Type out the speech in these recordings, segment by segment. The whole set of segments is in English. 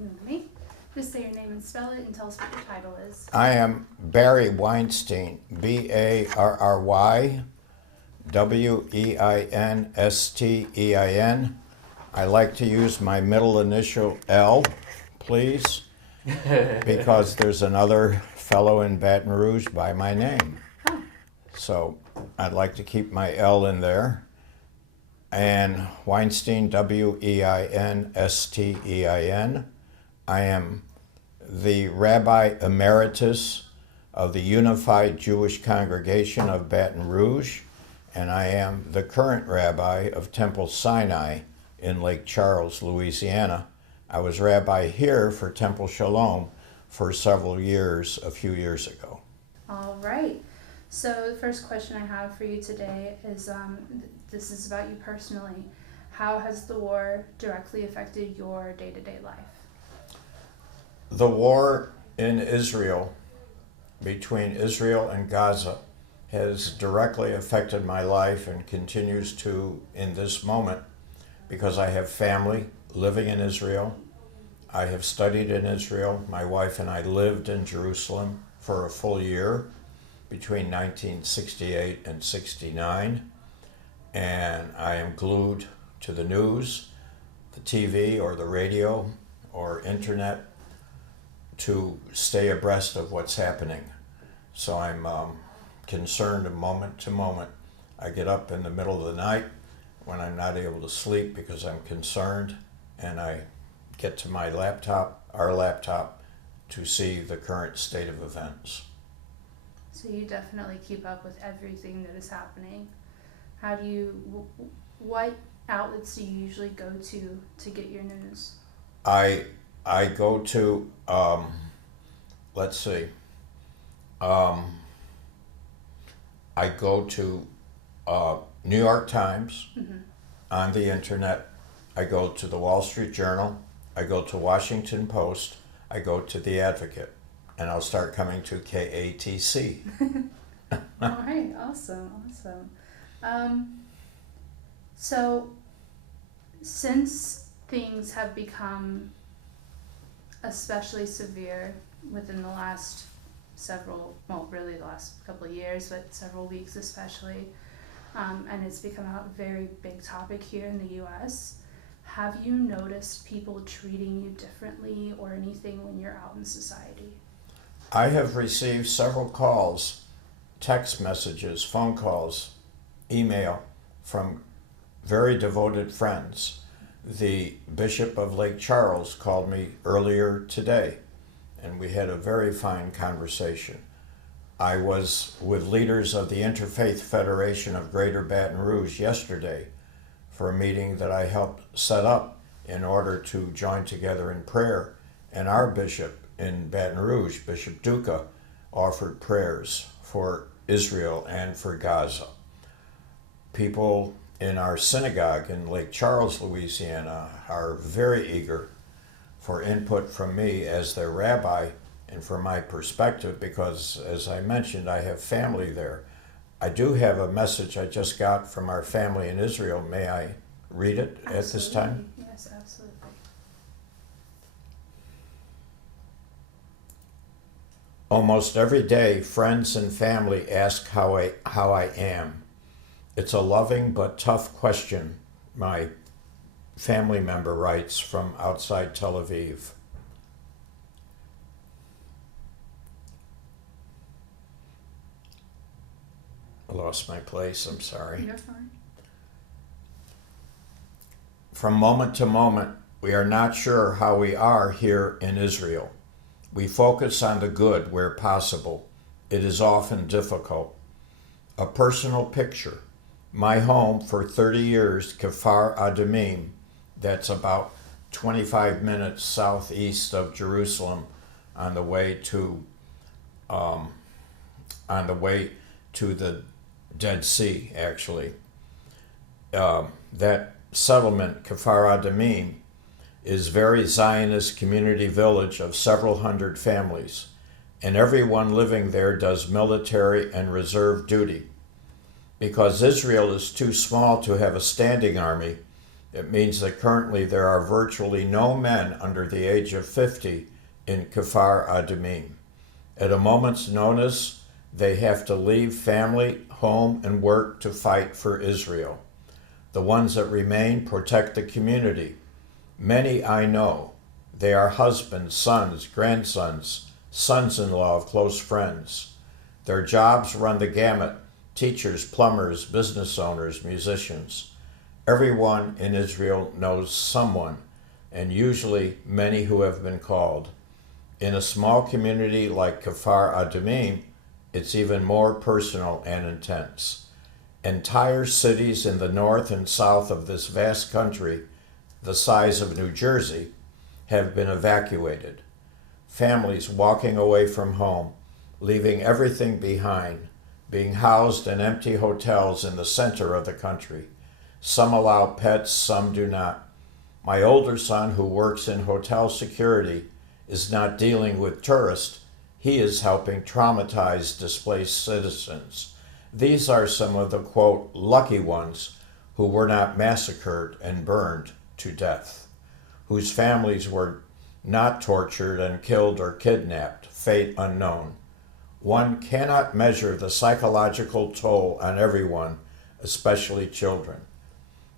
speaking with me. Just say your name and spell it and tell us what your title is. I am Barry Weinstein, Barry Weinstein. I like to use my middle initial L, please, because there's another fellow in Baton Rouge by my name. Oh. So I'd like to keep my L in there. And Weinstein, Weinstein. I am the Rabbi Emeritus of the Unified Jewish Congregation of Baton Rouge, and I am the current Rabbi of Temple Sinai in Lake Charles, Louisiana. I was Rabbi here for Temple Shalom for several years, a few years ago. All right. So the first question I have for you today is, this is about you personally. How has the war directly affected your day-to-day life? The war in Israel, between Israel and Gaza, has directly affected my life and continues to in this moment because I have family living in Israel. I have studied in Israel. My wife and I lived in Jerusalem for a full year between 1968 and 69. And I am glued to the news, the TV or the radio or internet to stay abreast of what's happening. So I'm concerned moment to moment. I get up in the middle of the night when I'm not able to sleep because I'm concerned, and I get to my laptop, our laptop, to see the current state of events. So you definitely keep up with everything that is happening. What outlets do you usually go to get your news? I go to, let's see, I go to New York Times on the internet. I go to the Wall Street Journal. I go to Washington Post. I go to The Advocate. And I'll start coming to KATC. All right, awesome. So since things have become especially severe within the last really the last couple of years, but several weeks especially, and it's become a very big topic here in the U.S., have you noticed people treating you differently or anything when you're out in society? I have received several calls, text messages, phone calls, email from very devoted friends. The Bishop of Lake Charles called me earlier today, and we had a very fine conversation. I was with leaders of the Interfaith Federation of Greater Baton Rouge yesterday for a meeting that I helped set up in order to join together in prayer, and our bishop in Baton Rouge, Bishop Duca, offered prayers for Israel and for Gaza. People in our synagogue in Lake Charles, Louisiana, are very eager for input from me as their rabbi and from my perspective because, as I mentioned, I have family there. I do have a message I just got from our family in Israel. May I read it Absolutely. At this time? Yes, absolutely. Almost every day, friends and family ask how I am. It's a loving but tough question, my family member writes from outside Tel Aviv. I lost my place, I'm sorry. You're fine. From moment to moment, we are not sure how we are here in Israel. We focus on the good where possible. It is often difficult. A personal picture. My home for 30 years, Kfar Adamim, that's about 25 minutes southeast of Jerusalem on the way to the Dead Sea, actually. That settlement, Kfar Adamim, is very Zionist community village of several hundred families, and everyone living there does military and reserve duty. Because Israel is too small to have a standing army, It means that currently there are virtually no men under the age of 50 in Kfar Adumim. At a moment's notice, they have to leave family, home, and work to fight for Israel. The ones that remain protect the community. Many I know. They are husbands, sons, grandsons, sons-in-law of close friends. Their jobs run the gamut: teachers, plumbers, business owners, musicians. Everyone in Israel knows someone, and usually many who have been called. In a small community like Kfar Adumim, it's even more personal and intense. Entire cities in the north and south of this vast country, the size of New Jersey, have been evacuated. Families walking away from home, leaving everything behind, being housed in empty hotels in the center of the country. Some allow pets, some do not. My older son, who works in hotel security, is not dealing with tourists. He is helping traumatized displaced citizens. These are some of the, quote, lucky ones who were not massacred and burned to death, whose families were not tortured and killed or kidnapped, fate unknown. One cannot measure the psychological toll on everyone, especially children.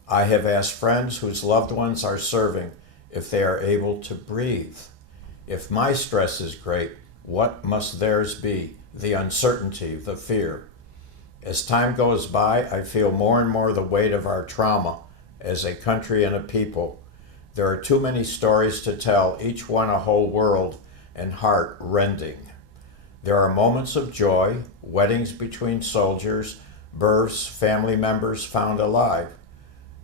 I have asked friends whose loved ones are serving if they are able to breathe. If my stress is great, what must theirs be? The uncertainty, the fear. As time goes by, I feel more and more the weight of our trauma as a country and a people. There are too many stories to tell, each one a whole world and heart-rending. There are moments of joy, weddings between soldiers, births, family members found alive,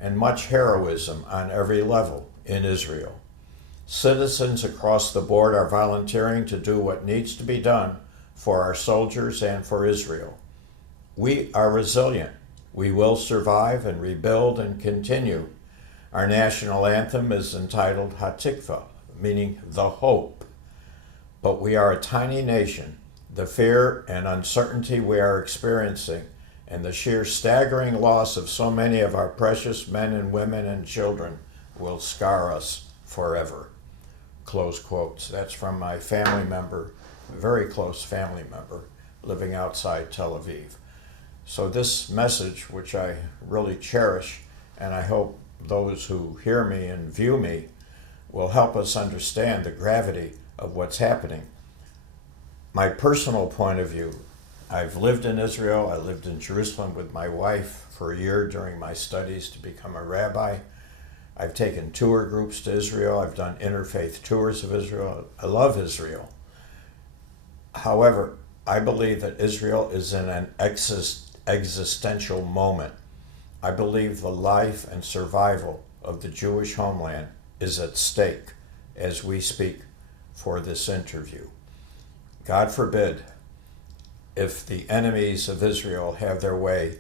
and much heroism on every level in Israel. Citizens across the board are volunteering to do what needs to be done for our soldiers and for Israel. We are resilient. We will survive and rebuild and continue. Our national anthem is entitled Hatikva, meaning the hope. But we are a tiny nation. The fear and uncertainty we are experiencing and the sheer staggering loss of so many of our precious men and women and children will scar us forever. Close quotes. That's from my family member, a very close family member, living outside Tel Aviv. So this message, which I really cherish, and I hope those who hear me and view me will help us understand the gravity of what's happening. My personal point of view, I've lived in Israel. I lived in Jerusalem with my wife for a year during my studies to become a rabbi. I've taken tour groups to Israel. I've done interfaith tours of Israel. I love Israel. However, I believe that Israel is in an existential moment. I believe the life and survival of the Jewish homeland is at stake as we speak for this interview. God forbid, if the enemies of Israel have their way,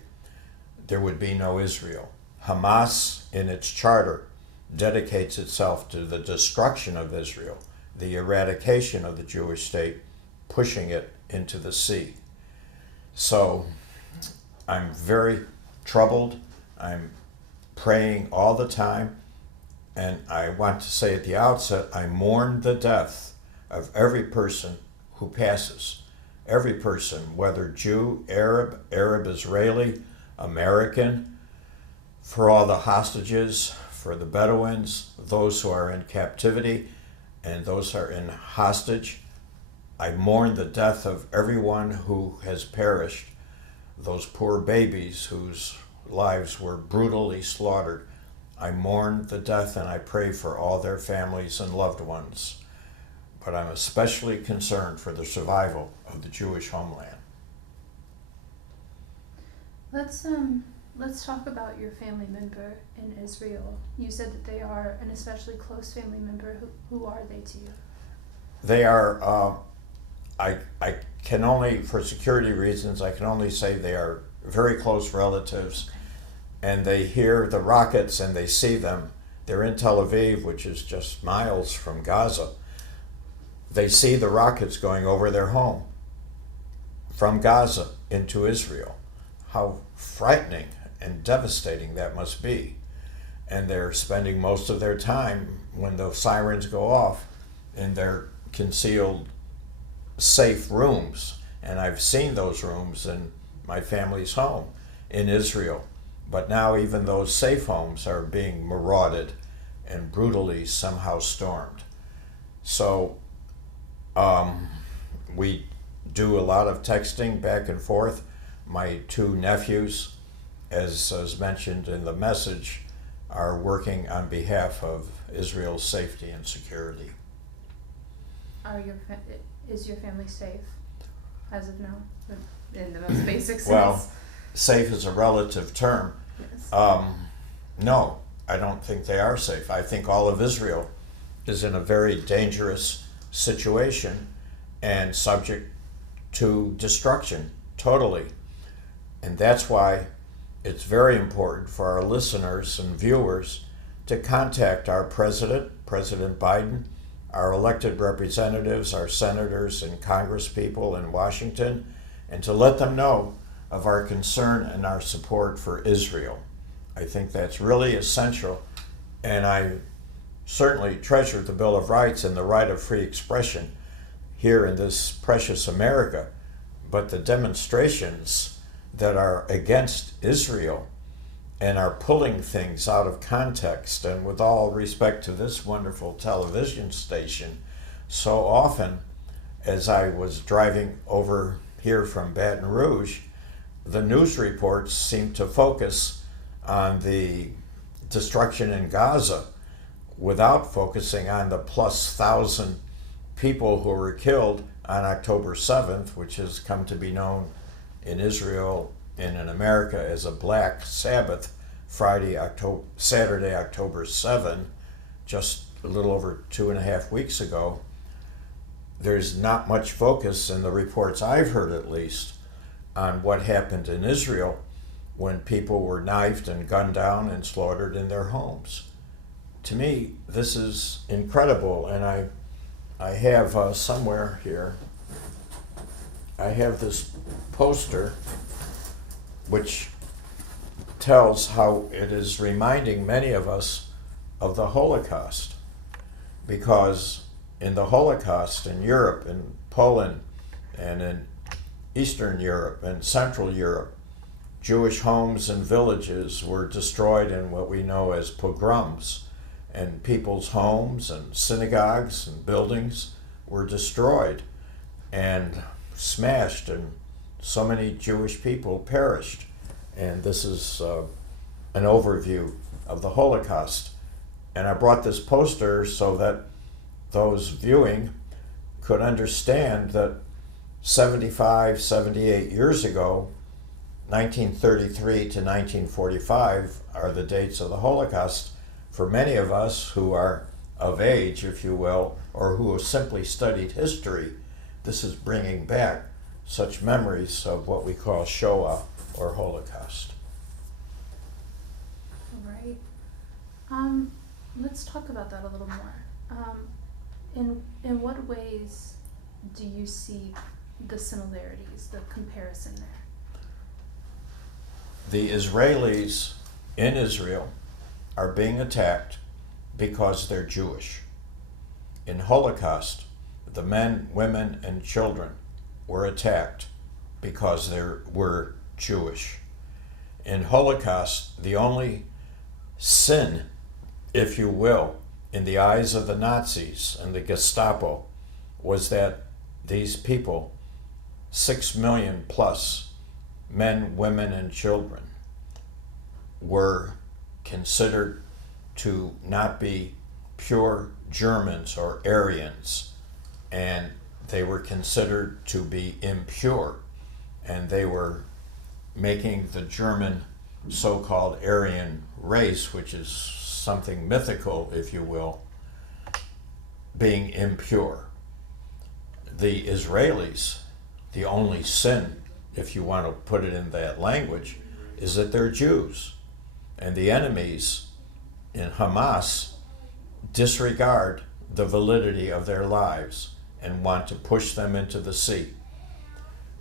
there would be no Israel. Hamas, in its charter, dedicates itself to the destruction of Israel, the eradication of the Jewish state, pushing it into the sea. So I'm very troubled. I'm praying all the time. And I want to say at the outset, I mourn the death of every person who passes. Every person, whether Jew, Arab, Israeli, American, for all the hostages, for the Bedouins, those who are in captivity, and those who are in hostage. I mourn the death of everyone who has perished, those poor babies whose lives were brutally slaughtered. I mourn the death and I pray for all their families and loved ones. But I'm especially concerned for the survival of the Jewish homeland. Let's talk about your family member in Israel. You said that they are an especially close family member. Who are they to you? They are, I can only, for security reasons, I can only say they are very close relatives, and they hear the rockets and they see them. They're in Tel Aviv, which is just miles from Gaza. They see the rockets going over their home from Gaza into Israel. How frightening and devastating that must be. and they're spending most of their time when the sirens go off in their concealed safe rooms. And I've seen those rooms in my family's home in Israel. But now even those safe homes are being marauded and brutally somehow stormed. So we do a lot of texting back and forth. My two nephews, as mentioned in the message, are working on behalf of Israel's safety and security. Is your family safe as of now, in the most basic sense? Well, safe is a relative term. Yes. No, I don't think they are safe. I think all of Israel is in a very dangerous situation and subject to destruction, totally. And that's why it's very important for our listeners and viewers to contact our president, President Biden, our elected representatives, our senators and congresspeople in Washington, and to let them know of our concern and our support for Israel. I think that's really essential, and I certainly treasure the Bill of Rights and the right of free expression here in this precious America, but the demonstrations that are against Israel and are pulling things out of context, and with all respect to this wonderful television station, so often as I was driving over here from Baton Rouge, the news reports seemed to focus on the destruction in Gaza without focusing on the plus 1,000 people who were killed on October 7th, which has come to be known in Israel and in America as a Black Sabbath, Saturday, October 7, just a little over 2.5 weeks ago. There's not much focus in the reports I've heard, at least, on what happened in Israel when people were knifed and gunned down and slaughtered in their homes. To me, this is incredible, and I have somewhere here, I have this poster which tells how it is reminding many of us of the Holocaust, because in the Holocaust in Europe, in Poland, and in Eastern Europe and Central Europe, Jewish homes and villages were destroyed in what we know as pogroms, and people's homes and synagogues and buildings were destroyed and smashed, and so many Jewish people perished. And this is an overview of the Holocaust. And I brought this poster so that those viewing could understand that 75, 78 years ago, 1933 to 1945 are the dates of the Holocaust. For many of us who are of age, if you will, or who have simply studied history, this is bringing back such memories of what we call Shoah or Holocaust. Right. Let's talk about that a little more. In what ways do you see the similarities, the comparison there? The Israelis in Israel are being attacked because they're Jewish. In Holocaust, the men, women, and children were attacked because they were Jewish. In Holocaust, the only sin, if you will, in the eyes of the Nazis and the Gestapo was that these people, 6 million plus men, women, and children, were considered to not be pure Germans or Aryans, and they were considered to be impure, and they were making the German so-called Aryan race, which is something mythical, if you will, being impure. The Israelis, the only sin, if you want to put it in that language, is that they're Jews. And the enemies in Hamas disregard the validity of their lives and want to push them into the sea.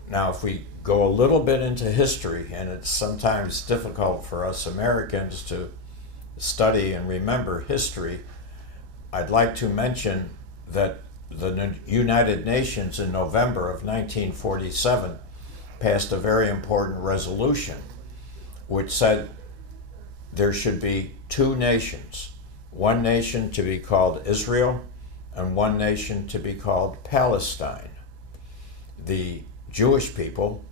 Now, if we go a little bit into history, and it's sometimes difficult for us Americans to study and remember history, I'd like to mention that the United Nations in November of 1947 passed a very important resolution which said there should be two nations, one nation to be called Israel and one nation to be called Palestine. The Jewish people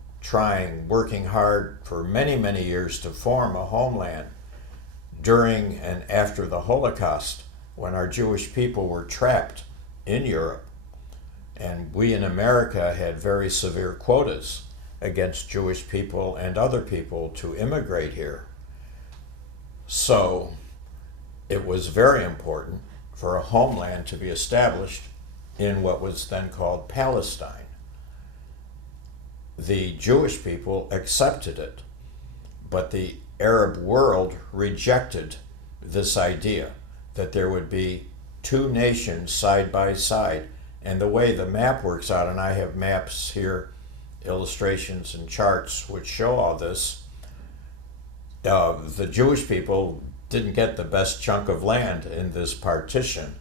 working hard for many, many years to form a homeland during and after the Holocaust, when our Jewish people were trapped in Europe. And we in America had very severe quotas against Jewish people and other people to immigrate here. So it was very important for a homeland to be established in what was then called Palestine. The Jewish people accepted it, but the Arab world rejected this idea that there would be two nations side by side. And the way the map works out, and I have maps here, illustrations and charts which show all this, the Jewish people didn't get the best chunk of land in this partition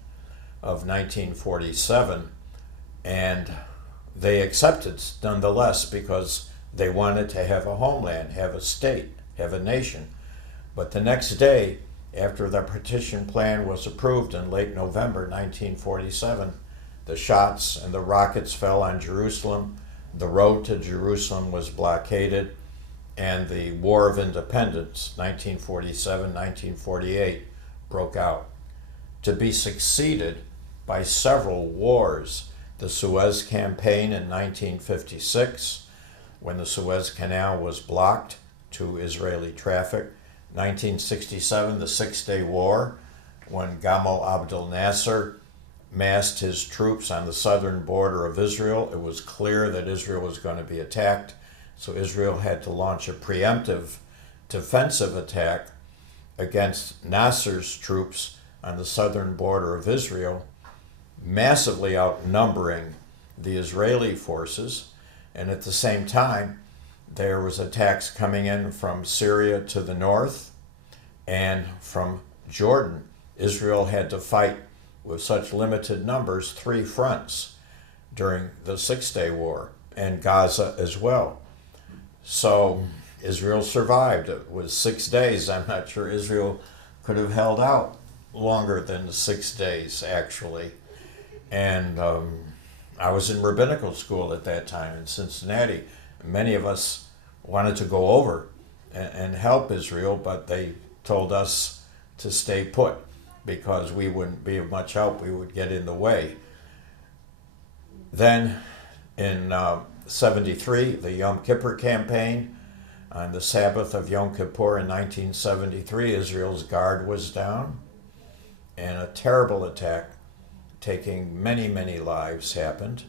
of 1947, and they accepted nonetheless because they wanted to have a homeland, have a state, have a nation. But the next day, after the partition plan was approved in late November 1947, the shots and the rockets fell on Jerusalem, the road to Jerusalem was blockaded, and the War of Independence, 1947-1948, broke out, to be succeeded by several wars. The Suez Campaign in 1956, when the Suez Canal was blocked to Israeli traffic. 1967, the Six-Day War, when Gamal Abdel Nasser massed his troops on the southern border of Israel. It was clear that Israel was going to be attacked, so Israel had to launch a preemptive defensive attack against Nasser's troops on the southern border of Israel, massively outnumbering the Israeli forces. And at the same time, there was attacks coming in from Syria to the north and from Jordan. Israel had to fight with such limited numbers 3 fronts during the Six-Day War, and Gaza as well. So Israel survived. It was 6 days. I'm not sure Israel could have held out longer than 6 days, actually. And I was in rabbinical school at that time in Cincinnati. Many of us wanted to go over and help Israel, but they told us to stay put because we wouldn't be of much help. We would get in the way. Then in 73, the Yom Kippur campaign, on the Sabbath of Yom Kippur in 1973, Israel's guard was down, and a terrible attack taking many, many lives happened.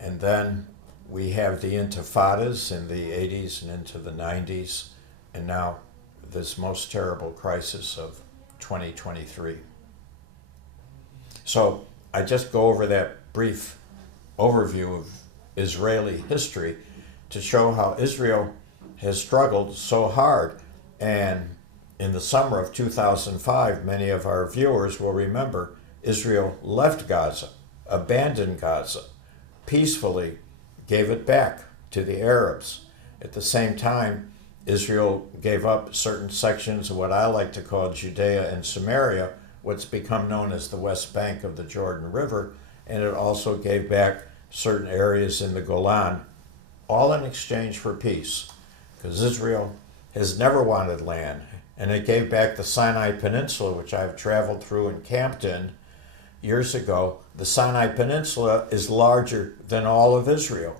And then we have the intifadas in the 80s and into the 90s, and now this most terrible crisis of 2023. So I just go over that brief overview of Israeli history to show how Israel has struggled so hard. And in the summer of 2005, many of our viewers will remember Israel left Gaza, abandoned Gaza, peacefully gave it back to the Arabs. At the same time, Israel gave up certain sections of what I like to call Judea and Samaria, what's become known as the West Bank of the Jordan River, and it also gave back certain areas in the Golan, all in exchange for peace, because Israel has never wanted land. And it gave back the Sinai Peninsula, which I've traveled through and camped in years ago. The Sinai Peninsula is larger than all of Israel.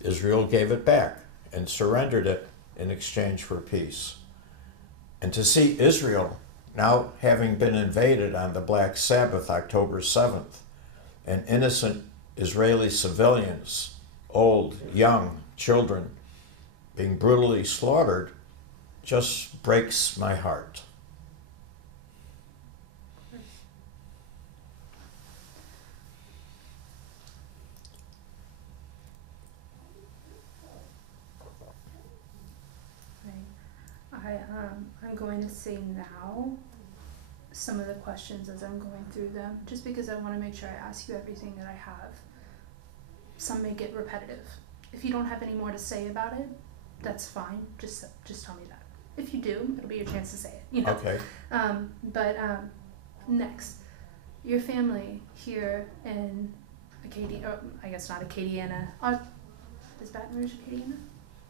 Israel gave it back and surrendered it in exchange for peace. And to see Israel now having been invaded on the Black Sabbath, October 7th, and innocent Israeli civilians, old, young, children, being brutally slaughtered, just breaks my heart. I'm going to say now some of the questions as I'm going through them, just because I want to make sure I ask you everything that I have. Some may get repetitive. If you don't have any more to say about it, that's fine. Just tell me that. If you do, it'll be your chance to say it. You know? Okay. Next, your family here in Acadia, I guess not Acadiana. Is Baton Rouge Acadiana?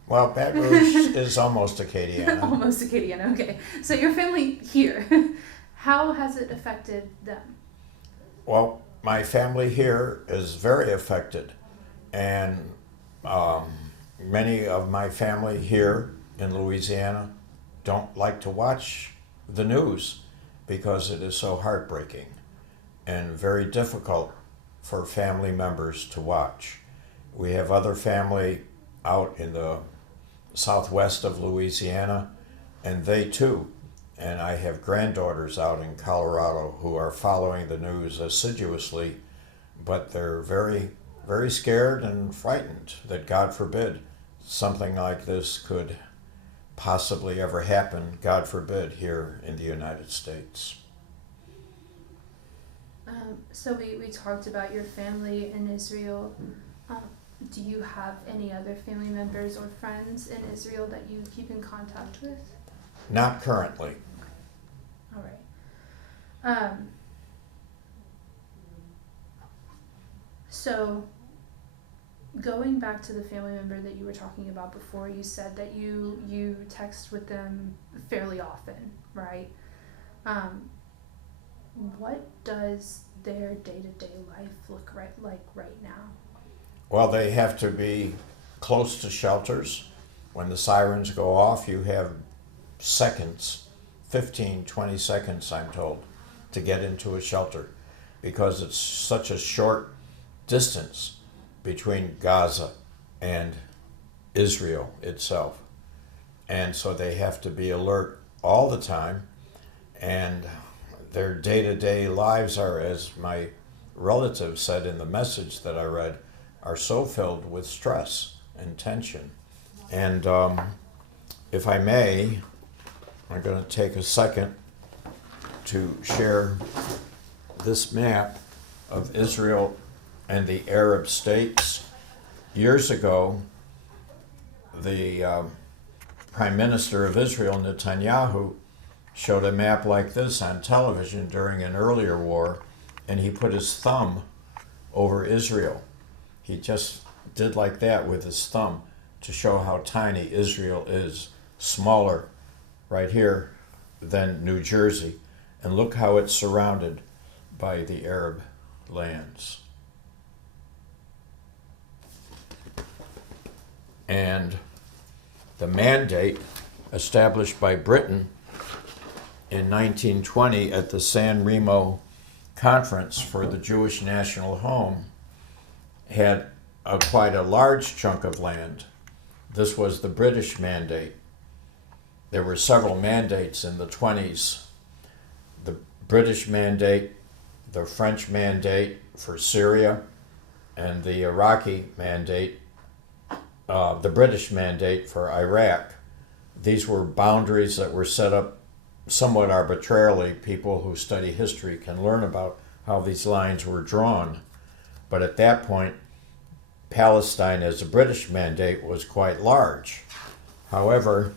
Well, Baton Rouge is almost Acadiana. Almost Acadiana, okay. So your family here, how has it affected them? Well, my family here is very affected, and many of my family here in Louisiana don't like to watch the news because it is so heartbreaking and very difficult for family members to watch. We have other family out in the southwest of Louisiana, and they too, and I have granddaughters out in Colorado who are following the news assiduously, but they're very, very scared and frightened that, God forbid, something like this could possibly ever happen, God forbid, here in the United States. So we talked about your family in Israel. Do you have any other family members or friends in Israel that you keep in contact with? Not currently. All right. So going back to the family member that you were talking about before, you said that you text with them fairly often, right? What does their day-to-day life look like right now? Well, they have to be close to shelters. When the sirens go off, you have seconds, 15, 20 seconds, I'm told, to get into a shelter because it's such a short distance between Gaza and Israel itself. And so they have to be alert all the time, and their day-to-day lives are, as my relative said in the message that I read, are so filled with stress and tension. And if I may, I'm going to take a second to share this map of Israel and the Arab states. Years ago, the Prime Minister of Israel, Netanyahu, showed a map like this on television during an earlier war, and he put his thumb over Israel. He just did like that with his thumb to show how tiny Israel is, smaller right here than New Jersey. And look how it's surrounded by the Arab lands. And the mandate established by Britain in 1920 at the San Remo Conference for the Jewish National Home had quite a large chunk of land. This was the British mandate. There were several mandates in the 20s. The British mandate, the French mandate for Syria, and the Iraqi mandate, the British mandate for Iraq. These were boundaries that were set up somewhat arbitrarily. People who study history can learn about how these lines were drawn. But at that point, Palestine as a British mandate was quite large. However,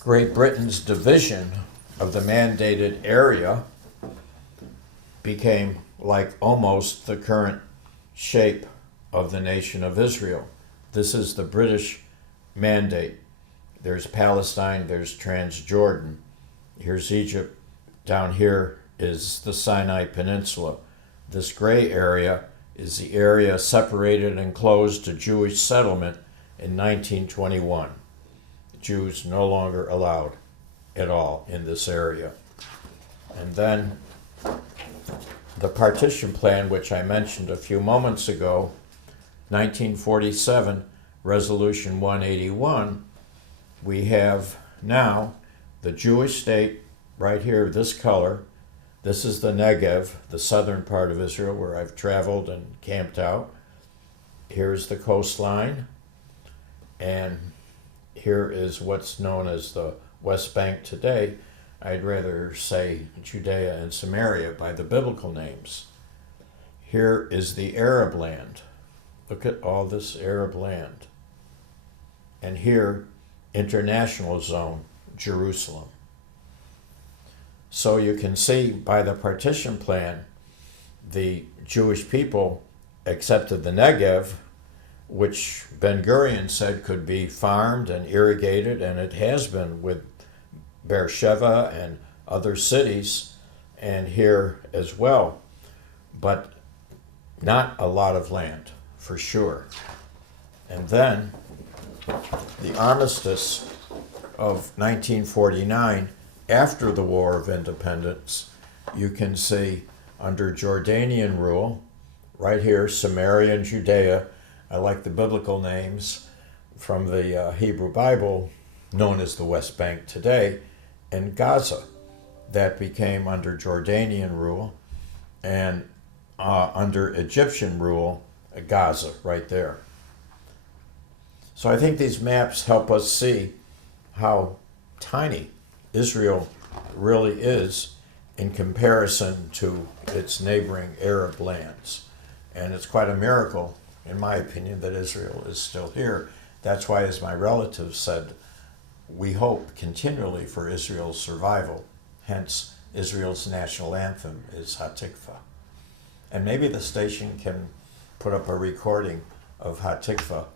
Great Britain's division of the mandated area became like almost the current shape of the nation of Israel. This is the British mandate. There's Palestine, there's Transjordan, here's Egypt, down here is the Sinai Peninsula. This gray area is the area separated and closed to Jewish settlement in 1921. Jews no longer allowed at all in this area. And then the partition plan, which I mentioned a few moments ago, 1947, Resolution 181, we have now the Jewish state right here, this color. This is the Negev, the southern part of Israel, where I've traveled and camped out. Here's the coastline, and here is what's known as the West Bank today. I'd rather say Judea and Samaria by the biblical names. Here is the Arab land. Look at all this Arab land. And here, international zone, Jerusalem. So you can see by the partition plan, the Jewish people accepted the Negev, which Ben-Gurion said could be farmed and irrigated, and it has been with Beersheba and other cities, and here as well. But not a lot of land, for sure. And then the armistice of 1949, after the War of Independence, you can see under Jordanian rule, right here, Samaria and Judea. I like the biblical names from the Hebrew Bible, known as the West Bank today, and Gaza. That became under Jordanian rule, and under Egyptian rule, Gaza, right there. So I think these maps help us see how tiny Israel really is in comparison to its neighboring Arab lands. And it's quite a miracle, in my opinion, that Israel is still here. That's why, as my relatives said, we hope continually for Israel's survival. Hence, Israel's national anthem is Hatikvah. And maybe the station can put up a recording of Hatikvah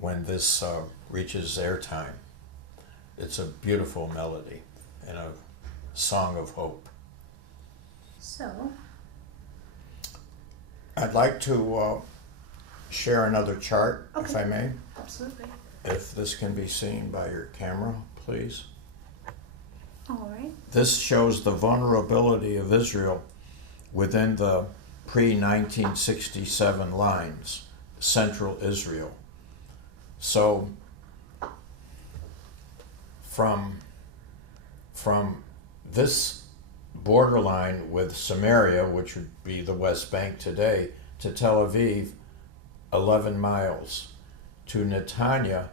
when this reaches airtime. It's a beautiful melody and a song of hope. So, I'd like to share another chart, if Okay. I may. absolutely. If this can be seen by your camera, please. All right. This shows the vulnerability of Israel within the pre-1967 lines, Central Israel. So from this borderline with Samaria, which would be the West Bank today, to Tel Aviv, 11 miles, to Netanya,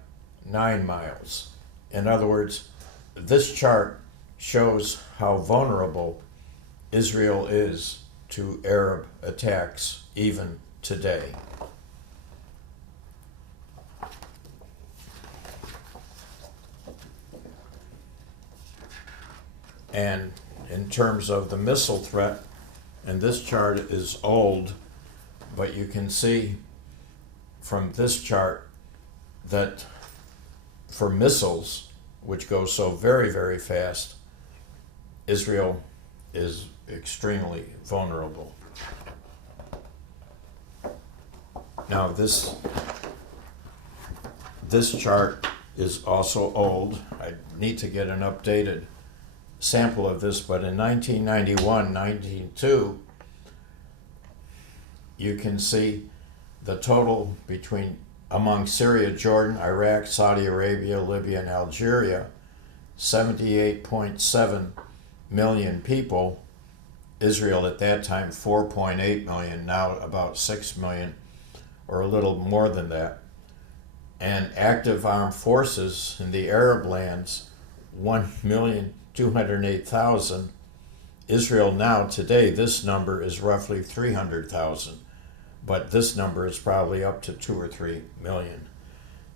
9 miles. In other words, this chart shows how vulnerable Israel is to Arab attacks even today. And in terms of the missile threat, and this chart is old, but you can see from this chart that for missiles, which go so very, very fast, Israel is extremely vulnerable. Now this chart is also old. I need to get an updated sample of this, but in 1991, 1992, you can see the total among Syria, Jordan, Iraq, Saudi Arabia, Libya, and Algeria, 78.7 million people. Israel at that time, 4.8 million, now about 6 million, or a little more than that. And active armed forces in the Arab lands, 1,208,000. Israel now, today, this number is roughly 300,000. But this number is probably up to 2 or 3 million.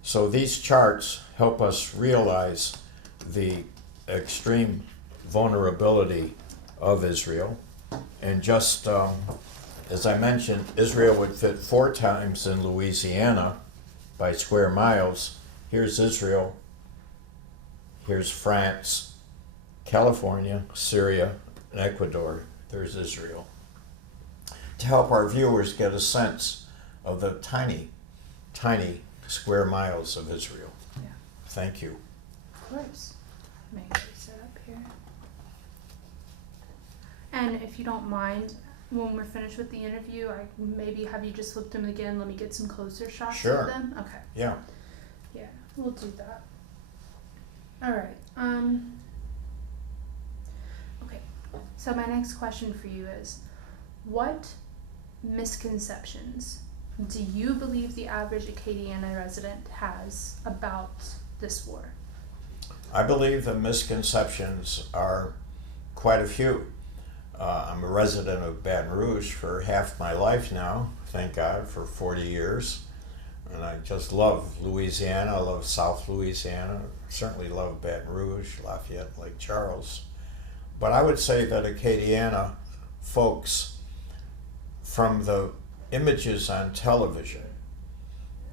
So these charts help us realize the extreme vulnerability of Israel. And just as I mentioned, Israel would fit 4 times in Louisiana by square miles. Here's Israel, here's France, California, Syria, and Ecuador. There's Israel. To help our viewers get a sense of the tiny, tiny square miles of Israel. Yeah. Thank you. Of course. Let me get it set up here. And if you don't mind, when we're finished with the interview, I maybe have you just flip them again. Let me get some closer shots Sure. of them. Okay. Yeah. Yeah, we'll do that. All right. Okay. So my next question for you is, what misconceptions do you believe the average Acadiana resident has about this war? I believe the misconceptions are quite a few. I'm a resident of Baton Rouge for half my life now, thank God, for 40 years. And I just love Louisiana. I love South Louisiana. Certainly love Baton Rouge, Lafayette, Lake Charles. But I would say that Acadiana folks, from the images on television,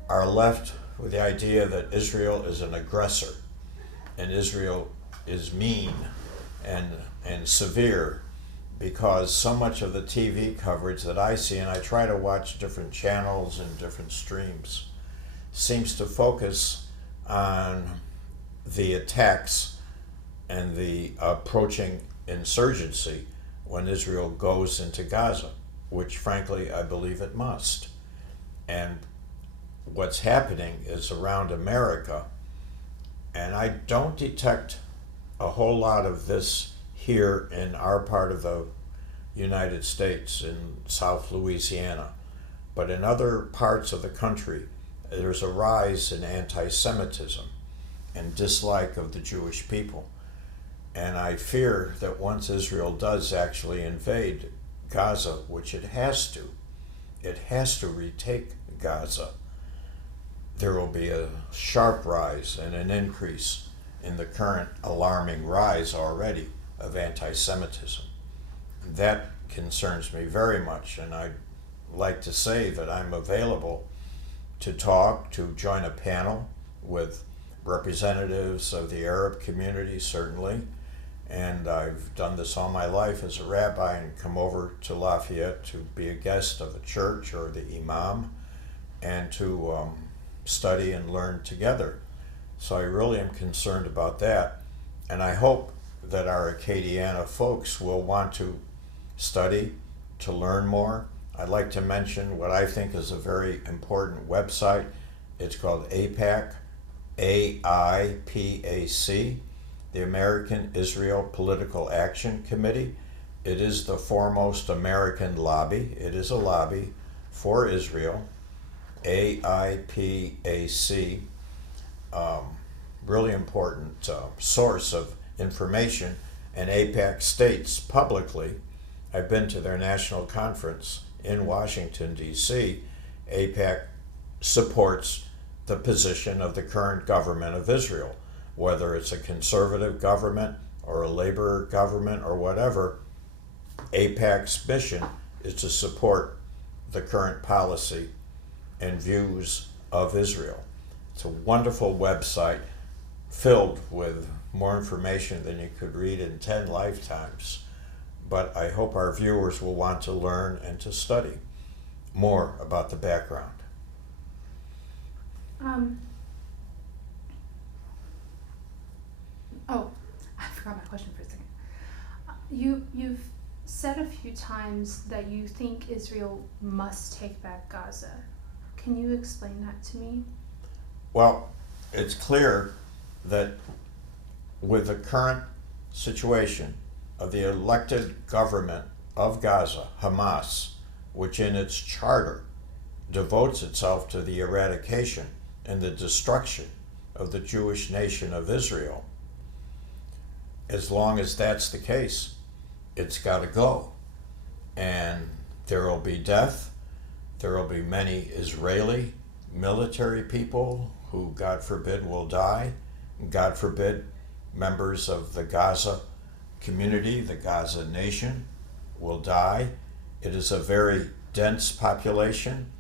are left with the idea that Israel is an aggressor and Israel is mean and severe, because so much of the TV coverage that I see, and I try to watch different channels and different streams, seems to focus on the attacks and the approaching insurgency when Israel goes into Gaza, which frankly I believe it must. And what's happening is around America, and I don't detect a whole lot of this here in our part of the United States, in South Louisiana, but in other parts of the country, there's a rise in anti-Semitism and dislike of the Jewish people. And I fear that once Israel does actually invade Gaza, which it has to retake Gaza, there will be a sharp rise and an increase in the current alarming rise already of anti-Semitism. That concerns me very much, and I'd like to say that I'm available to talk, to join a panel with representatives of the Arab community, certainly, and I've done this all my life as a rabbi and come over to Lafayette to be a guest of a church or the imam and to study and learn together. So I really am concerned about that, and I hope that our Acadiana folks will want to study, to learn more. I'd like to mention what I think is a very important website. It's called AIPAC, AIPAC, the American Israel Political Action Committee. It is the foremost American lobby. It is a lobby for Israel. AIPAC, really important source of information, and AIPAC states publicly, I've been to their national conference in Washington, D.C., AIPAC supports the position of the current government of Israel, whether it's a conservative government or a labor government or whatever. AIPAC's mission is to support the current policy and views of Israel. It's a wonderful website filled with more information than you could read in 10 lifetimes. But I hope our viewers will want to learn and to study more about the background. I forgot my question for a second. You've said a few times that you think Israel must take back Gaza. Can you explain that to me? Well, it's clear that with the current situation of the elected government of Gaza, Hamas, which in its charter devotes itself to the eradication and the destruction of the Jewish nation of Israel, as long as that's the case, it's got to go. And there will be death. There will be many Israeli military people who, God forbid, will die. God forbid, members of the Gaza community, the Gaza nation, will die. It is a very dense population,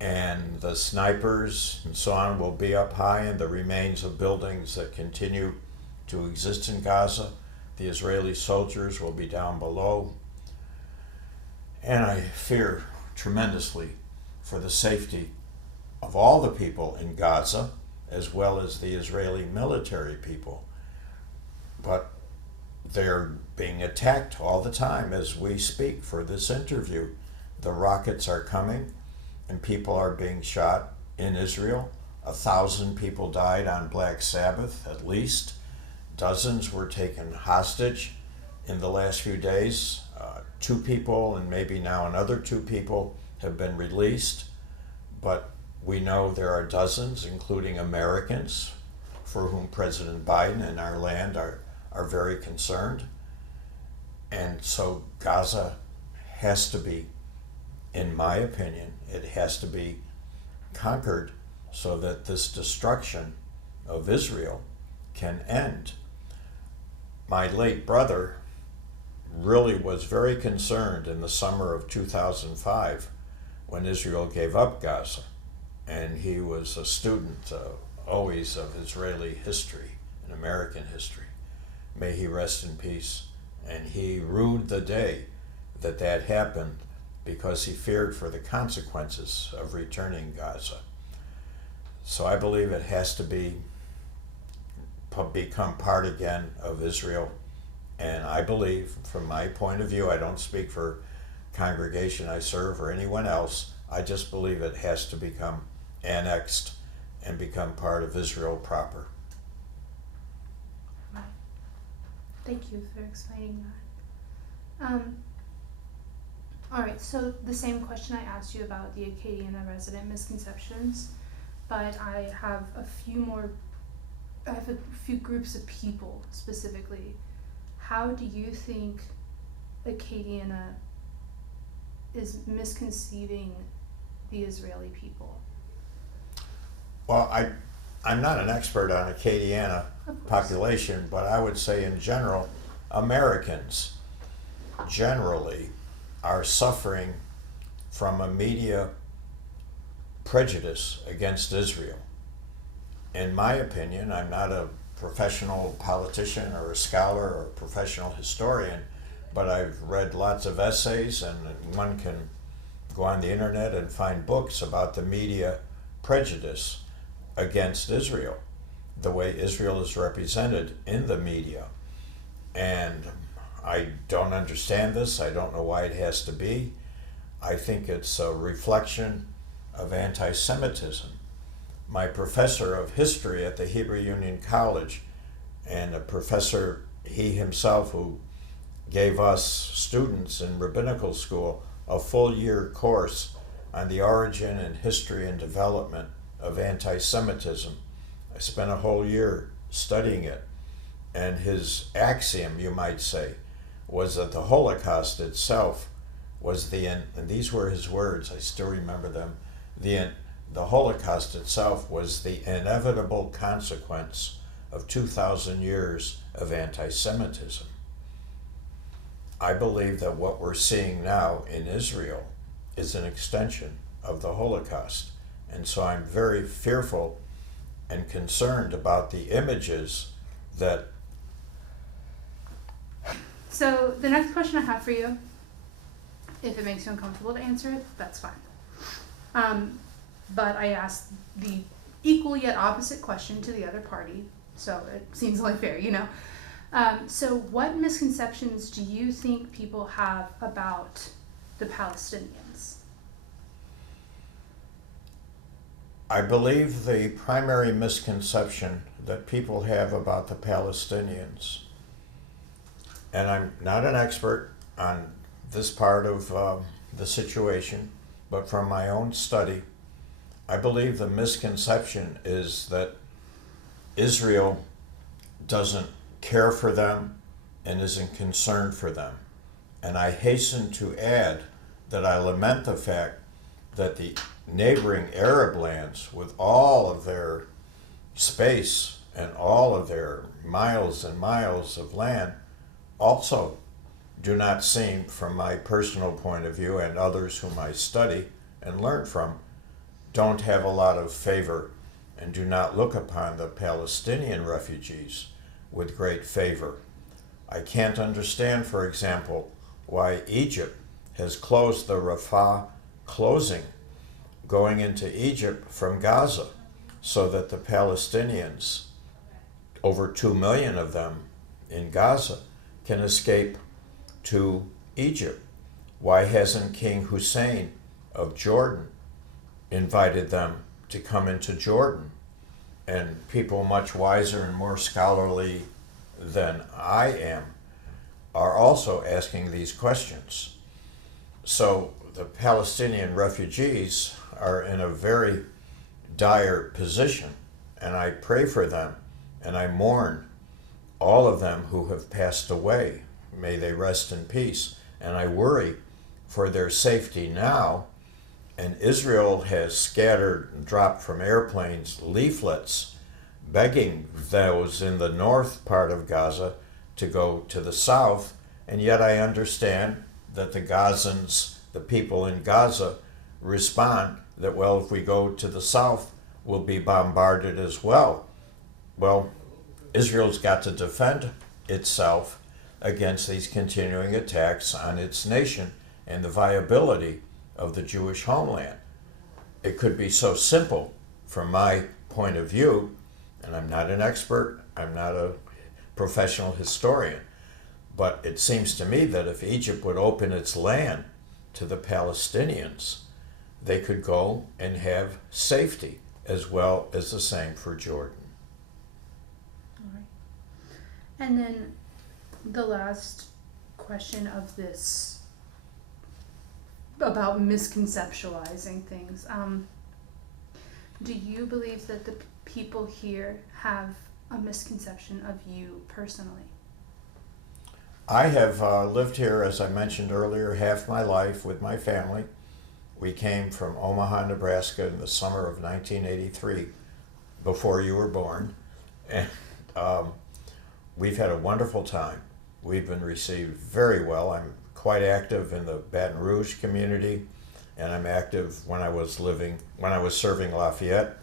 and the snipers and so on will be up high in the remains of buildings that continue to exist in Gaza. The Israeli soldiers will be down below. And I fear tremendously for the safety of all the people in Gaza, as well as the Israeli military people. But they're being attacked all the time as we speak for this interview. The rockets are coming and people are being shot in Israel. 1,000 people died on Black Sabbath, at least. Dozens were taken hostage in the last few days. 2 people and maybe now another 2 people have been released. But we know there are dozens, including Americans, for whom President Biden and our land are very concerned. And so Gaza has to be, in my opinion, it has to be conquered so that this destruction of Israel can end. My late brother really was very concerned in the summer of 2005 when Israel gave up Gaza. And he was a student always of Israeli history and American history. May he rest in peace. And he rued the day that that happened because he feared for the consequences of returning Gaza. So I believe it has to become part again of Israel. And I believe, from my point of view, I don't speak for congregation I serve or anyone else, I just believe it has to become annexed and become part of Israel proper. Right. Thank you for explaining that. All right, so the same question I asked you about the Acadiana resident misconceptions, but I have a few groups of people specifically. How do you think Acadiana is misconceiving the Israeli people? Well, I'm not an expert on Acadiana population, but I would say in general, Americans generally are suffering from a media prejudice against Israel. In my opinion, I'm not a professional politician or a scholar or a professional historian, but I've read lots of essays, and one can go on the internet and find books about the media prejudice against Israel, the way Israel is represented in the media. And I don't understand this. I don't know why it has to be. I think it's a reflection of anti-Semitism. My professor of history at the Hebrew Union College, and a professor, he himself, who gave us students in rabbinical school a full year course on the origin and history and development of anti-Semitism. I spent a whole year studying it, and his axiom, you might say, was that the Holocaust itself was and these were his words, I still remember them, the Holocaust itself was the inevitable consequence of 2,000 years of anti-Semitism. I believe that what we're seeing now in Israel is an extension of the Holocaust. And so I'm very fearful and concerned about the images that... So the next question I have for you, if it makes you uncomfortable to answer it, that's fine. But I asked the equal yet opposite question to the other party, so it seems only fair, you know. So what misconceptions do you think people have about the Palestinians? I believe the primary misconception that people have about the Palestinians, and I'm not an expert on this part of the situation, but from my own study, I believe the misconception is that Israel doesn't care for them and isn't concerned for them. And I hasten to add that I lament the fact that the neighboring Arab lands, with all of their space and all of their miles and miles of land, also do not seem, from my personal point of view and others whom I study and learn from, don't have a lot of favor and do not look upon the Palestinian refugees with great favor. I can't understand, for example, why Egypt has closed the Rafah closing going into Egypt from Gaza so that the Palestinians, over 2 million of them in Gaza, can escape to Egypt. Why hasn't King Hussein of Jordan invited them to come into Jordan? And people much wiser and more scholarly than I am are also asking these questions. So the Palestinian refugees are in a very dire position, and I pray for them and I mourn all of them who have passed away. May they rest in peace. And I worry for their safety now. And Israel has scattered and dropped from airplanes leaflets begging those in the north part of Gaza to go to the south. And yet I understand that the Gazans, the people in Gaza, respond that, well, if we go to the south, we'll be bombarded as well. Well, Israel's got to defend itself against these continuing attacks on its nation and the viability of the Jewish homeland. It could be so simple from my point of view, and I'm not an expert, I'm not a professional historian, but it seems to me that if Egypt would open its land to the Palestinians, they could go and have safety, as well as the same for Jordan. All right. And then the last question of this about misconceptualizing things. Do you believe that the people here have a misconception of you personally? I have lived here, as I mentioned earlier, half my life with my family. We came from Omaha, Nebraska in the summer of 1983, before you were born. And we've had a wonderful time. We've been received very well. I'm quite active in the Baton Rouge community, and I'm active when I was serving Lafayette.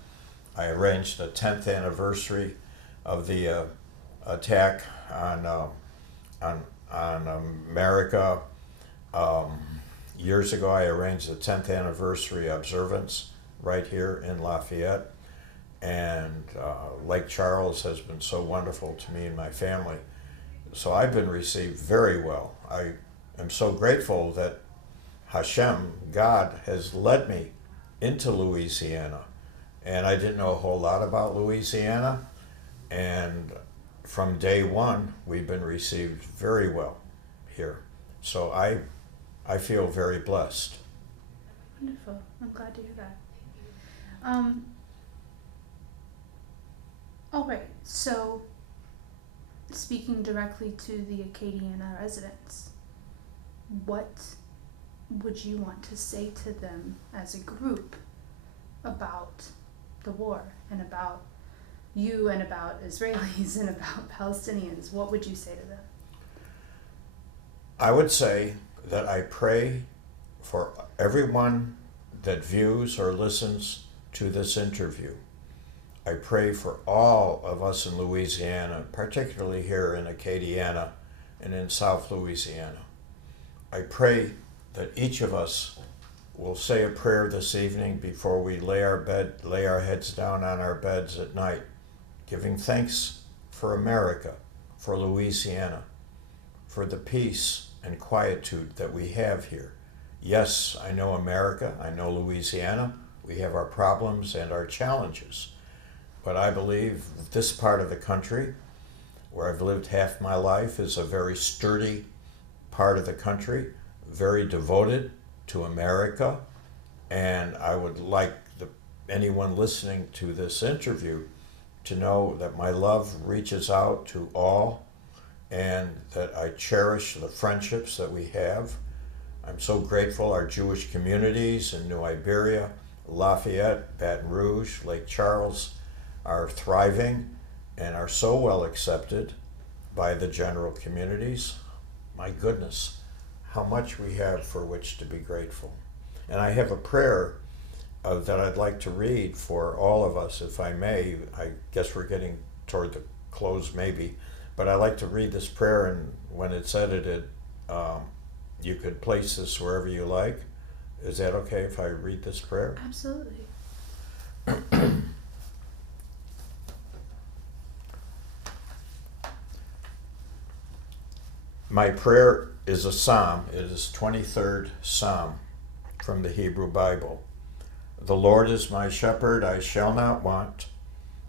I arranged the 10th anniversary of the attack on America. Years ago, I arranged the 10th anniversary observance right here in Lafayette, and Lake Charles has been so wonderful to me and my family. So I've been received very well. I am so grateful that Hashem, God, has led me into Louisiana. And I didn't know a whole lot about Louisiana. And from day one, we've been received very well here. So I feel very blessed. Wonderful. I'm glad to hear that. All right. So, speaking directly to the Acadiana residents, what would you want to say to them as a group about the war and about you and about Israelis and about Palestinians? What would you say to them? I would say that I pray for everyone that views or listens to this interview. I pray for all of us in Louisiana, particularly here in Acadiana and in South Louisiana. I pray that each of us will say a prayer this evening before we lay our heads down on our beds at night, giving thanks for America, for Louisiana, for the peace and quietude that we have here. Yes, I know America, I know Louisiana, we have our problems and our challenges, but I believe this part of the country, where I've lived half my life, is a very sturdy part of the country, very devoted to America, and I would like anyone listening to this interview to know that my love reaches out to all and that I cherish the friendships that we have. I'm so grateful our Jewish communities in New Iberia, Lafayette, Baton Rouge, Lake Charles are thriving and are so well accepted by the general communities. My goodness, how much we have for which to be grateful. And I have a prayer that I'd like to read for all of us, if I may. I guess we're getting toward the close maybe, but I like to read this prayer, and when it's edited, you could place this wherever you like. Is that okay if I read this prayer? Absolutely. My prayer is a psalm. It is 23rd Psalm from the Hebrew Bible. The Lord is my shepherd, I shall not want.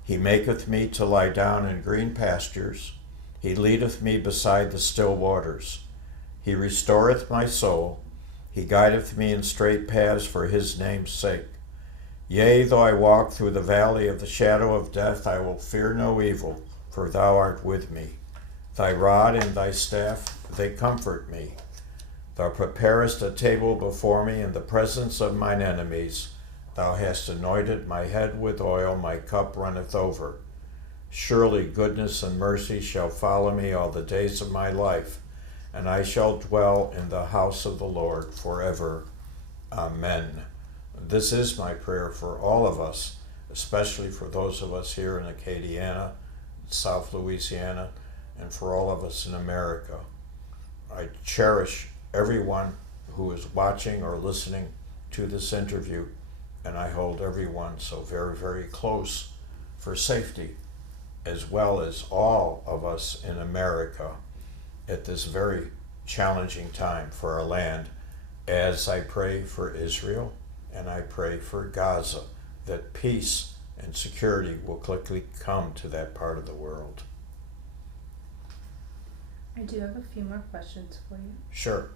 He maketh me to lie down in green pastures. He leadeth me beside the still waters. He restoreth my soul. He guideth me in straight paths for his name's sake. Yea, though I walk through the valley of the shadow of death, I will fear no evil, for thou art with me. Thy rod and thy staff, they comfort me. Thou preparest a table before me in the presence of mine enemies. Thou hast anointed my head with oil, my cup runneth over. Surely goodness and mercy shall follow me all the days of my life, and I shall dwell in the house of the Lord forever. Amen. This is my prayer for all of us, especially for those of us here in Acadiana, South Louisiana, and for all of us in America. I cherish everyone who is watching or listening to this interview, and I hold everyone so very, very close for safety, as well as all of us in America at this very challenging time for our land, as I pray for Israel and I pray for Gaza, that peace and security will quickly come to that part of the world. I do have a few more questions for you. Sure.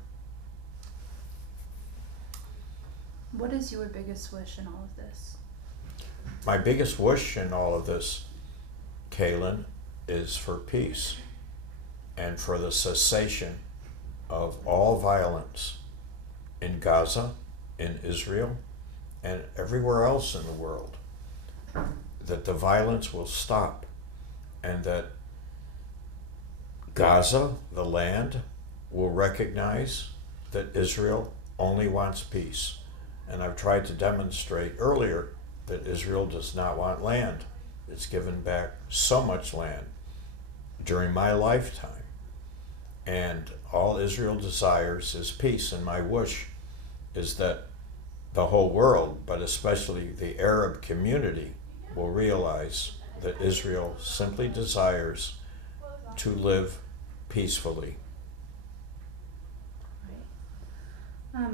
What is your biggest wish in all of this? My biggest wish in all of this, Kaylin, is for peace and for the cessation of all violence in Gaza, in Israel, and everywhere else in the world. That the violence will stop, and that Gaza, the land, will recognize that Israel only wants peace. And I've tried to demonstrate earlier that Israel does not want land. It's given back so much land during my lifetime. And all Israel desires is peace. And my wish is that the whole world, but especially the Arab community, will realize that Israel simply desires to live peacefully. Right.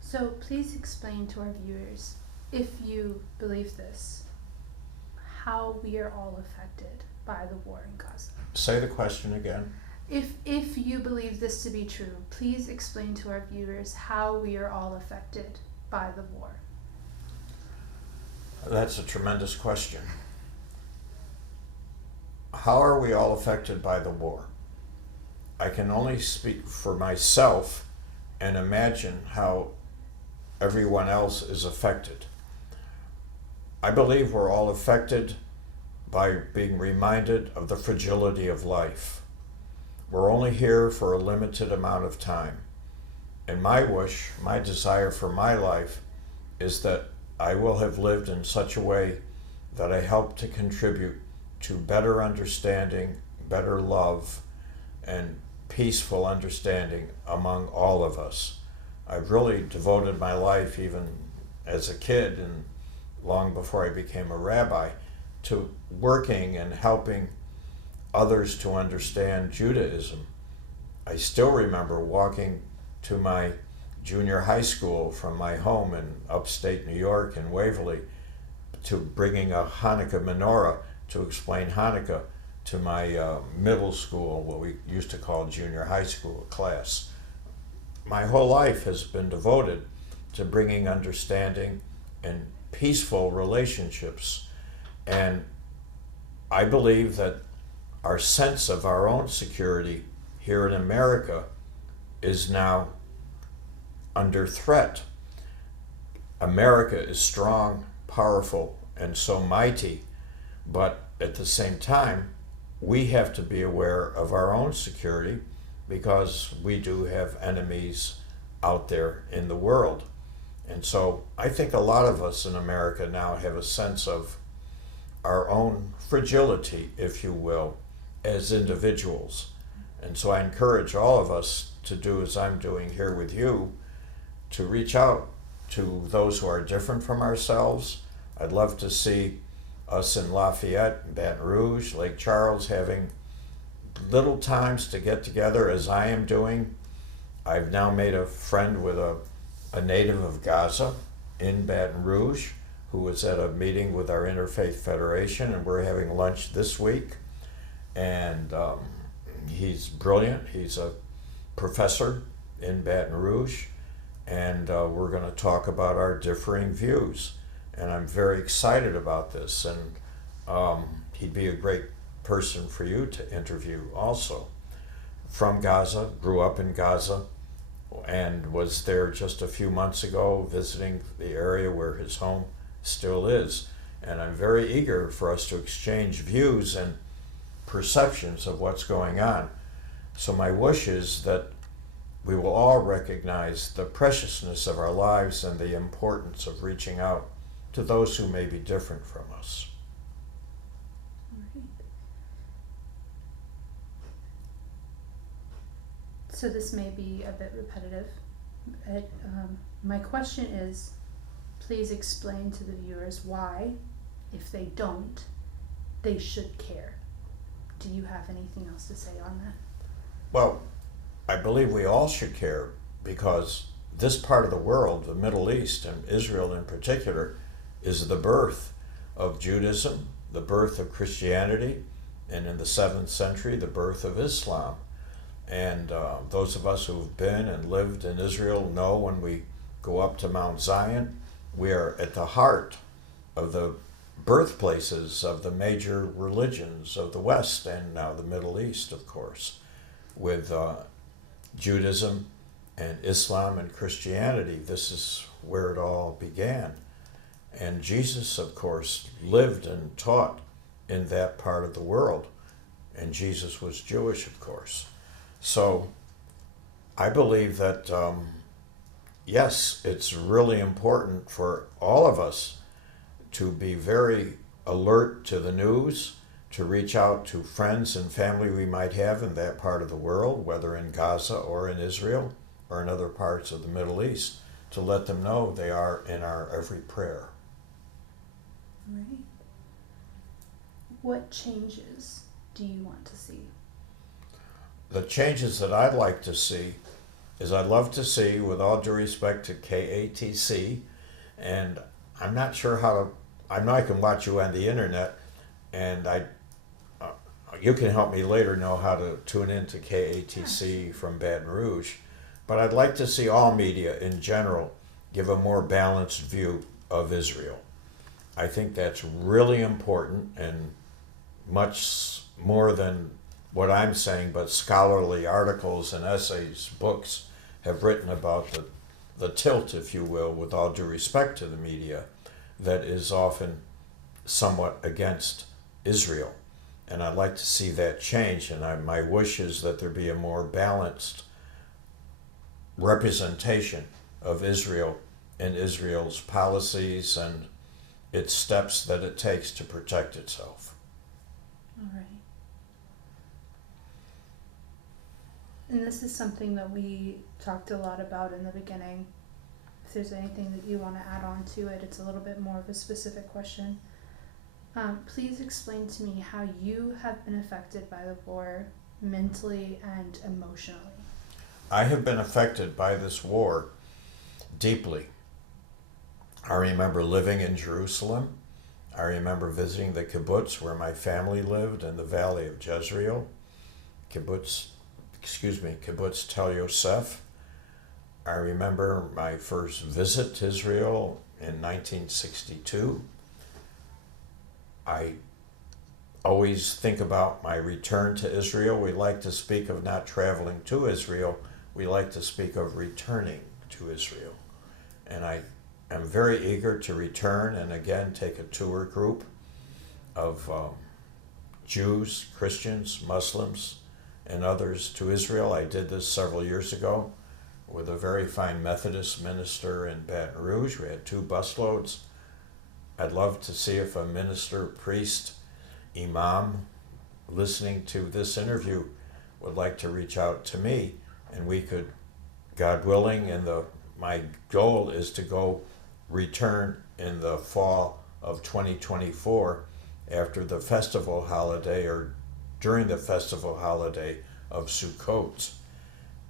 So please explain to our viewers, if you believe this, how we are all affected by the war in Gaza. Say the question again. If you believe this to be true, please explain to our viewers how we are all affected by the war. That's a tremendous question. How are we all affected by the war? I can only speak for myself and imagine how everyone else is affected. I believe we're all affected by being reminded of the fragility of life. We're only here for a limited amount of time. And my wish, my desire for my life is that I will have lived in such a way that I help to contribute to better understanding, better love, and peaceful understanding among all of us. I've really devoted my life, even as a kid and long before I became a rabbi, to working and helping others to understand Judaism. I still remember walking to my junior high school from my home in upstate New York in Waverly, to bringing a Hanukkah menorah to explain Hanukkah to my middle school, what we used to call junior high school class. My whole life has been devoted to bringing understanding and peaceful relationships. And I believe that our sense of our own security here in America is now under threat. America is strong, powerful, and so mighty, but at the same time, we have to be aware of our own security because we do have enemies out there in the world. And so I think a lot of us in America now have a sense of our own fragility, if you will, as individuals. And so I encourage all of us to do as I'm doing here with you, to reach out to those who are different from ourselves. I'd love to see us in Lafayette, Baton Rouge, Lake Charles having little times to get together as I am doing. I've now made a friend with a native of Gaza in Baton Rouge who was at a meeting with our Interfaith Federation, and we're having lunch this week. And he's brilliant. He's a professor in Baton Rouge, and we're going to talk about our differing views. And I'm very excited about this. And He'd be a great person for you to interview also. From Gaza, grew up in Gaza, and was there just a few months ago visiting the area where his home still is. And I'm very eager for us to exchange views and perceptions of what's going on. So my wish is that we will all recognize the preciousness of our lives and the importance of reaching out to those who may be different from us. Right. So this may be a bit repetitive. My question is, please explain to the viewers why, if they don't, they should care. Do you have anything else to say on that? Well, I believe we all should care because this part of the world, the Middle East and Israel in particular, is the birth of Judaism, the birth of Christianity, and in the 7th century, the birth of Islam. And those of us who've been and lived in Israel know when we go up to Mount Zion, we are at the heart of the birthplaces of the major religions of the West and now the Middle East, of course, with Judaism and Islam and Christianity. This is where it all began. And Jesus, of course, lived and taught in that part of the world. And Jesus was Jewish, of course. So I believe that, yes, it's really important for all of us to be very alert to the news, to reach out to friends and family we might have in that part of the world, whether in Gaza or in Israel or in other parts of the Middle East, to let them know they are in our every prayer. Right. What changes do you want to see? The changes that I'd like to see is I'd love to see, with all due respect to KATC, and I'm not sure how to, I know I can watch you on the internet, and you can help me later know how to tune into KATC from Baton Rouge, but I'd like to see all media in general give a more balanced view of Israel. I think that's really important and much more than what I'm saying, but scholarly articles and essays, books have written about the tilt, if you will, with all due respect to the media, that is often somewhat against Israel. And I'd like to see that change, and my wish is that there be a more balanced representation of Israel and Israel's policies and its steps that it takes to protect itself. All right. And this is something that we talked a lot about in the beginning. If there's anything that you want to add on to it, it's a little bit more of a specific question. Please explain to me how you have been affected by the war mentally and emotionally. I have been affected by this war deeply. I remember living in Jerusalem. I remember visiting the kibbutz where my family lived in the valley of Jezreel, kibbutz Tel Yosef. I remember my first visit to Israel in 1962. I always think about my return to Israel. We like to speak of not traveling to Israel. We like to speak of returning to Israel. And I am very eager to return and again take a tour group of Jews, Christians, Muslims, and others to Israel. I did this several years ago with a very fine Methodist minister in Baton Rouge. We had 2 busloads. I'd love to see if a minister, priest, imam listening to this interview would like to reach out to me, and we could, God willing, and my goal is to go return in the fall of 2024 after the festival holiday or during the festival holiday of Sukkot,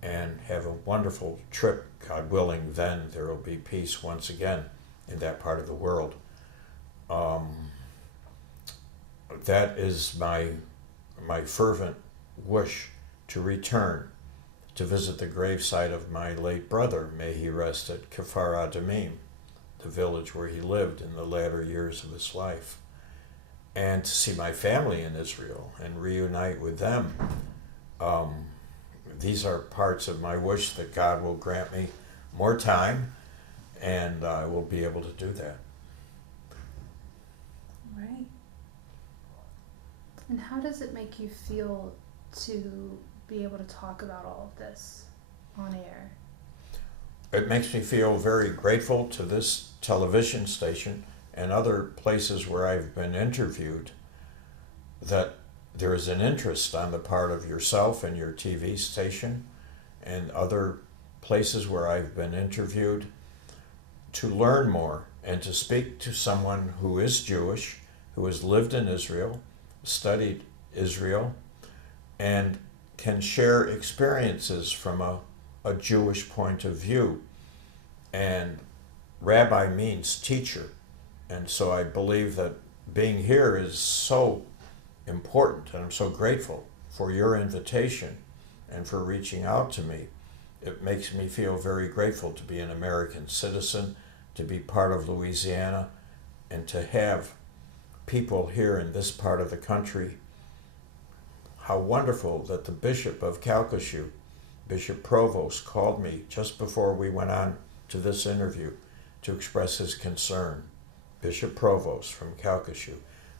and have a wonderful trip. God willing, then there will be peace once again in that part of the world. That is my fervent wish, to return, to visit the gravesite of my late brother. May he rest at Kfar Adamim, the village where he lived in the latter years of his life. and to see my family in Israel and reunite with them. These are parts of my wish that God will grant me more time, and I will be able to do that. Right. And how does it make you feel to be able to talk about all of this on air? It makes me feel very grateful to this television station and other places where I've been interviewed that there is an interest on the part of yourself and your TV station and other places where I've been interviewed to learn more and to speak to someone who is Jewish, who has lived in Israel, studied Israel, and can share experiences from a Jewish point of view. And rabbi means teacher. And so I believe that being here is so important, and I'm so grateful for your invitation and for reaching out to me. It makes me feel very grateful to be an American citizen, to be part of Louisiana, and to have people here in this part of the country. How wonderful that the Bishop of Calcasieu, Bishop Provost, called me just before we went on to this interview to express his concern. Bishop Provost from Calcasieu.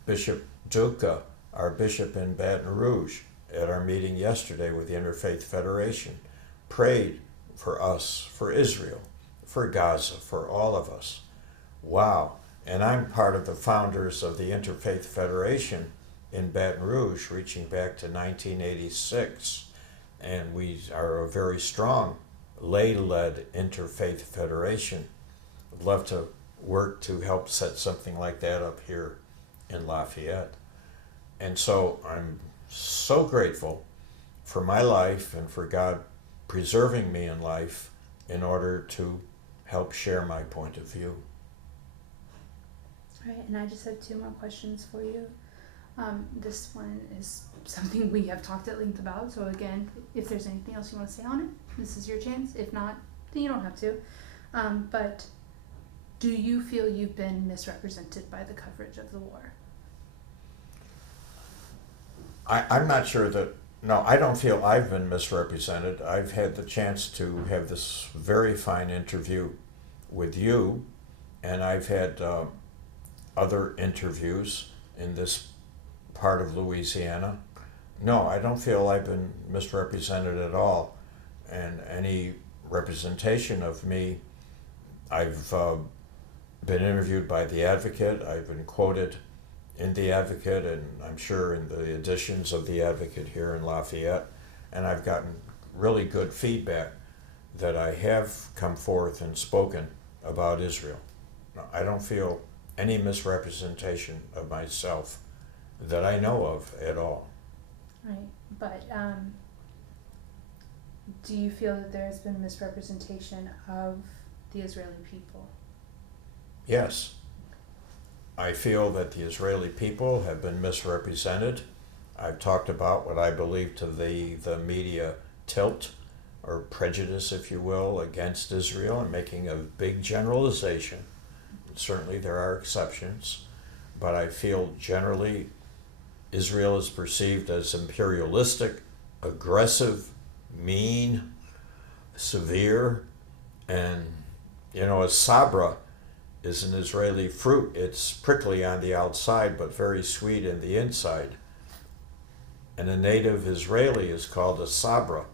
Bishop Duca, our bishop in Baton Rouge, at our meeting yesterday with the Interfaith Federation, prayed for us, for Israel, for Gaza, for all of us. Wow. And I'm part of the founders of the Interfaith Federation in Baton Rouge, reaching back to 1986. And we are a very strong lay-led interfaith federation. I'd love to work to help set something like that up here in Lafayette. And so I'm so grateful for my life and for God preserving me in life in order to help share my point of view. All right, and I just have two more questions for you. This one is something we have talked at length about, so again, if there's anything else you want to say on it, this is your chance. If not, then you don't have to. But do you feel you've been misrepresented by the coverage of the war? I'm not sure that, no, I don't feel I've been misrepresented. I've had the chance to have this very fine interview with you, and I've had other interviews in this part of Louisiana. No, I don't feel I've been misrepresented at all. And any representation of me, I've been interviewed by The Advocate, I've been quoted in The Advocate, and I'm sure in the editions of The Advocate here in Lafayette, and I've gotten really good feedback that I have come forth and spoken about Israel. No, I don't feel any misrepresentation of myself that I know of at all. Right, but do you feel that there has been misrepresentation of the Israeli people? Yes. I feel that the Israeli people have been misrepresented. I've talked about what I believe to the media tilt or prejudice, if you will, against Israel and making a big generalization. Certainly there are exceptions, but I feel generally Israel is perceived as imperialistic, aggressive, mean, severe, and, a sabra is an Israeli fruit. It's prickly on the outside, but very sweet in the inside. And a native Israeli is called a sabra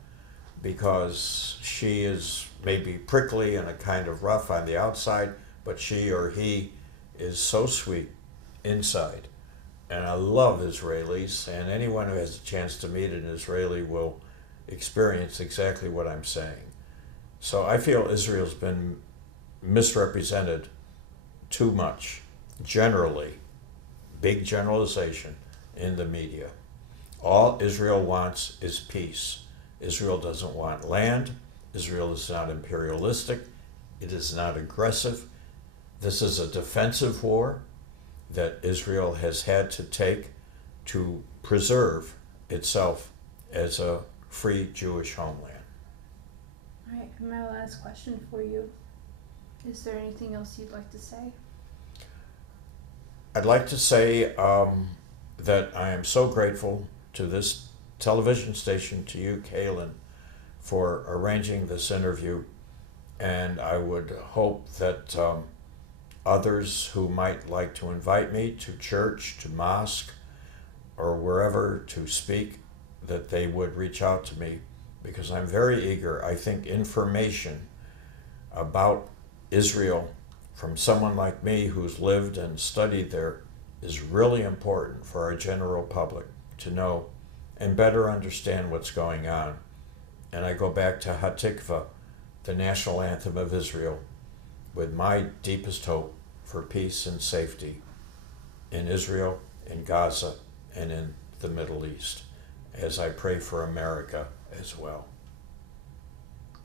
because she is maybe prickly and a kind of rough on the outside, but she or he is so sweet inside. And I love Israelis, and anyone who has a chance to meet an Israeli will experience exactly what I'm saying. So I feel Israel's been misrepresented too much, generally, big generalization in the media. All Israel wants is peace. Israel doesn't want land. Israel is not imperialistic. It is not aggressive. This is a defensive war that Israel has had to take to preserve itself as a free Jewish homeland. All right, and my last question for you. Is there anything else you'd like to say? I'd like to say that I am so grateful to this television station, to you, Kaylin, for arranging this interview. And I would hope that others who might like to invite me to church, to mosque, or wherever to speak, that they would reach out to me, because I'm very eager. I think information about Israel from someone like me who's lived and studied there is really important for our general public to know and better understand what's going on. And I go back to Hatikva, the national anthem of Israel, with my deepest hope for peace and safety in Israel, in Gaza, and in the Middle East, as I pray for America as well.